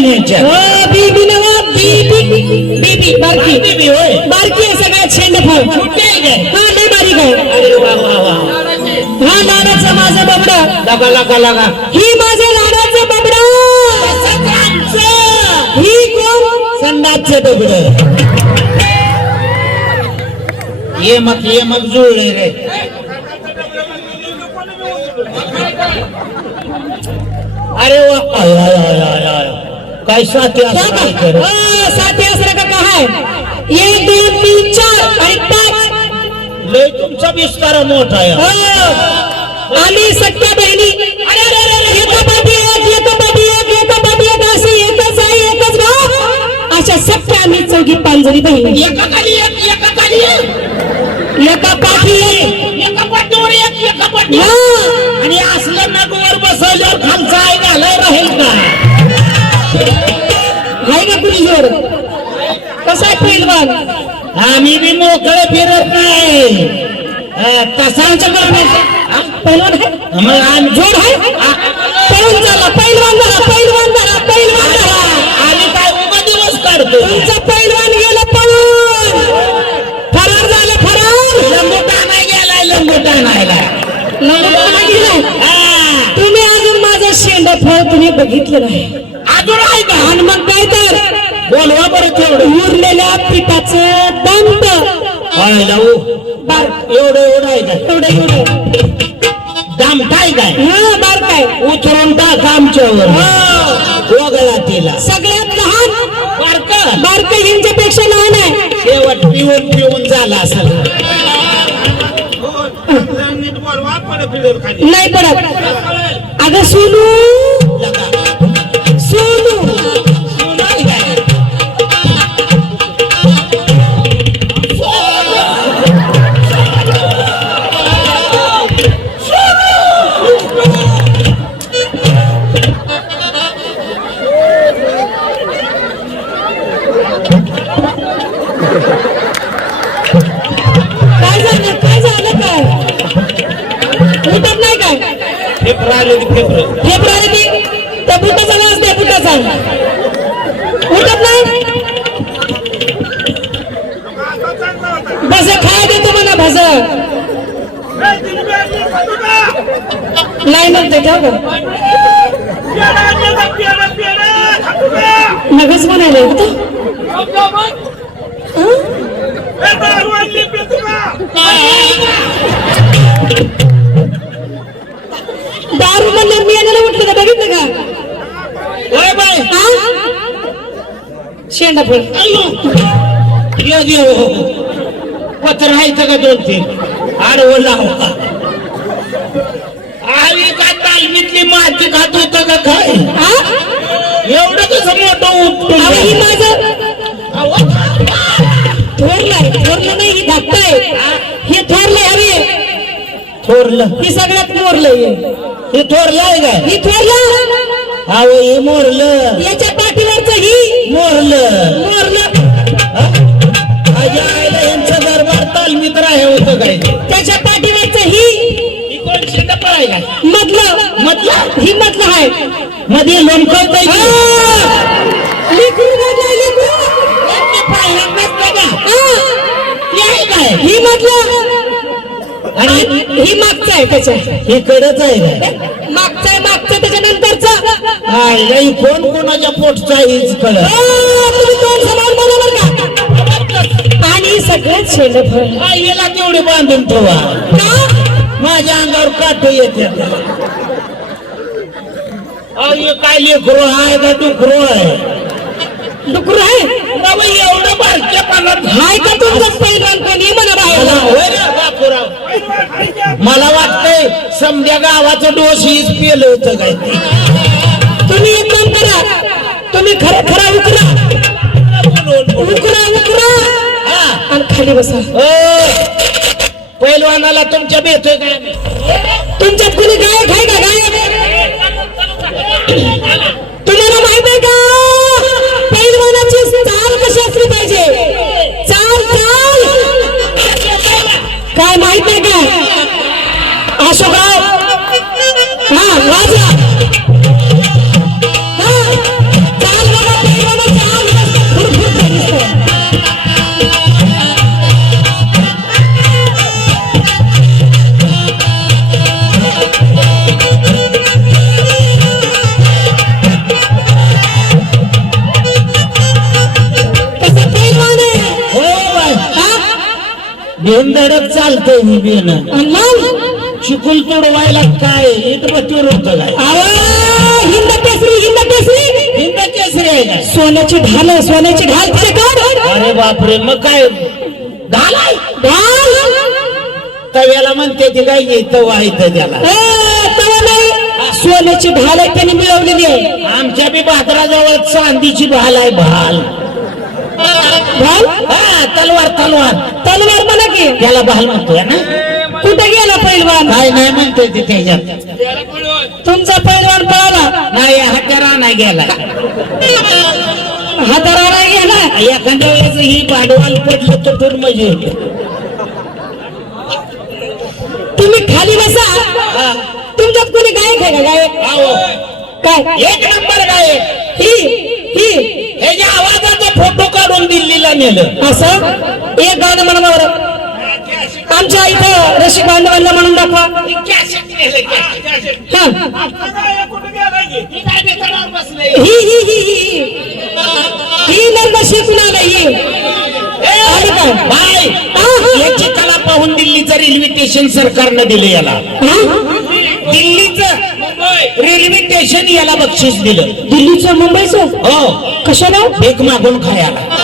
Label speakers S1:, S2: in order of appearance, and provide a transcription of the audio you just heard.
S1: म्हणायच्या
S2: हो बीबी नवा बीबी बीबी बारकी।
S1: बीबी होय।
S2: बारकी आहे सगळ्यात शेंडफळ
S1: छोटे आहे काय
S2: हा लय बारीक आहे।
S1: अरे वा वा वा।
S2: हा लाडाचं माझं बबड।
S1: लगा लगा लगा।
S2: ही माझं लाडाचं बबड। ही कोण?
S1: संडासचे दगड ये मग ये मग जुळले रे। अरे वा आय, आय, आय, आय, आय. काय साथी
S2: क्या
S1: असं
S2: बा-
S1: काय करत?
S2: हा, साथी असरा का काय? एक दोन तीन चार आणि पाच.
S1: लय तुमचा विस्तार मोठा आहे.
S2: हो. आम्ही सख्या बहिणी. अशा सख्या आम्ही चौघी पांजरी बहिणी.
S1: एका खाली एक एका खाली एक.
S2: एका पाठी एक.
S1: एका पाठीवर एक एका पाठी
S2: पैलवान
S1: आम्ही बी मोकळे फिरत नाही. तसाच
S2: आहे?
S1: मग आम्ही
S2: जोड आहे? पळून झाला झाला झाला झाला
S1: आम्ही काय उगा दिवस काढतो
S2: तुमचं पैलवान गेलं पळून. फरार झालं फरार.
S1: लंगोट आणाय गेलाय लंगोट आणायला
S2: लंगोटाला गेलं.
S1: हा.
S2: तुम्ही अजून माझं शेंड फळ तुम्ही बघितलं नाही.
S1: अजून आहे का?
S2: तर
S1: बोलवा तेवढं.
S2: उरलेल्या पिठाचं दंत. बार.
S1: एवढं एवढं आहे का
S2: एवढं एवढं.
S1: दामटाय काय
S2: हा बार काय?
S1: उतरून टाक आमच्यावर. वगळा तिला
S2: सगळ्यात लहान.
S1: बारक.
S2: बारक यांच्यापेक्षा लहान आहे.
S1: शेवट पिऊन पिऊन झाला असेल.
S2: नाही पडत. अगं सोनू
S1: पेपर आले पेपर
S2: हे प्रगती त्या बुटाचा वास द्या बुटाचा. उठत नाही? भज खाय देतो म्हणा भज नाही म्हणते ठेव. नगच म्हणायला तू.
S1: ये देव. पत्र राहायचं का दोन तीन? आडवं लाव आम्ही काय तालमीतली माती खात होत का काय?
S2: हा?
S1: एवढं कसं मोठं
S2: ही
S1: उपटून
S2: माझं थोरलंय थोरलं नाही ही धाकटं आहे. हे? थोरलंय हवे
S1: थोरलं?
S2: ही सगळ्यात मोरलंय
S1: हे थोरलं आहे काय?
S2: ही थोरलं.
S1: अहो हे मोरलं.
S2: याच्या पाठीवरच ही
S1: मोरलं
S2: मोरलं.
S1: हा? आईला यांचं दरबार तालमीत राहे होतं काय?
S2: त्याच्या पाठीवरच ही
S1: ही कोण? आहे
S2: मधलं
S1: मधलं
S2: ही मधलं आहे.
S1: मध्ये लोणकं
S2: हा! मधलं
S1: आणि
S2: ही मागचं आहे त्याच्या.
S1: हे कडच आहे
S2: मागचं
S1: आईला ही कोण कोणाच्या पोटचा हीच कळ
S2: तुम्ही का. आणि सगळ्यात शेंडफळ
S1: आईला तेवढे बांधून ठेवा. माझ्या अंगावर काट येते. अय काय लेकरो आहे का डुकरो आहे?
S2: डुकर आहे?
S1: एवढं बारक्या पानात
S2: हाय का तुमचं पैलवान कोणी? म्हणा बाहेर.
S1: मला वाटतंय समध्या गावाचं डोस हीच पेलं होतं काय.
S2: तुम्ही एक काम करा. तुम्ही खरं खरं उकरा. उकरा उकरा.
S1: हा.
S2: आणि खाली बसा.
S1: पैलवानाला तुमच्या भेटतोय काय? धडक चालतंय ही बेन चिकुल तोडवायला काय? इथपतीवर होतं काय?
S2: हिंद केसरी हिंद केसरी!
S1: हिंद केसरी आहे का
S2: सोन्याची ढाल सोन्याची ढाल तिथे काढ!
S1: अरे बापरे मग काय? घालाय
S2: ढाल!
S1: तव्याला म्हणते ती काय येतं वाहितं त्याला.
S2: ए, नाही! सोन्याची ढाल आहे त्यांनी मिळवलेली आहे.
S1: आमच्या बी बाजाराजवळ चांदीची भाल आहे भाल.
S2: ढाल
S1: हा तलवार तलवार.
S2: तलवार म्हणा की.
S1: त्याला भाल म्हणतोय ना?
S2: कुठे गेला पैलवान?
S1: काय नाही म्हणतोय ते त्याच्यात
S2: तुमचा पैलवान पळाला?
S1: नाही हत्यारा नाही गेला.
S2: हातारा नाही गेला?
S1: एखाद्या वेळेस ही भांडवल पडलं तर तर मजे
S2: तुम्ही खाली बसा. तुमच्यात कोणी गायक आहे का? गायक? काय?
S1: एक नंबर काय
S2: ही ही.
S1: हे जे आवाजाचा फोटो काढून दिल्लीला नेलं.
S2: असं? एक गाणं म्हणा बरं. आमच्या इथं रसिक बांधवांना म्हणून दाखवा. हा ही. ही ही ही ही. ही?
S1: बाय.
S2: हा?
S1: याची कला पाहून दिल्लीचं रेल्वे स्टेशन सरकारनं दिलं याला.
S2: हा?
S1: दिल्लीचं रेल्वे स्टेशन याला बक्षीस दिलं.
S2: दिल्लीचं मुंबईचं?
S1: हो.
S2: कशाला?
S1: एक मागून खायला.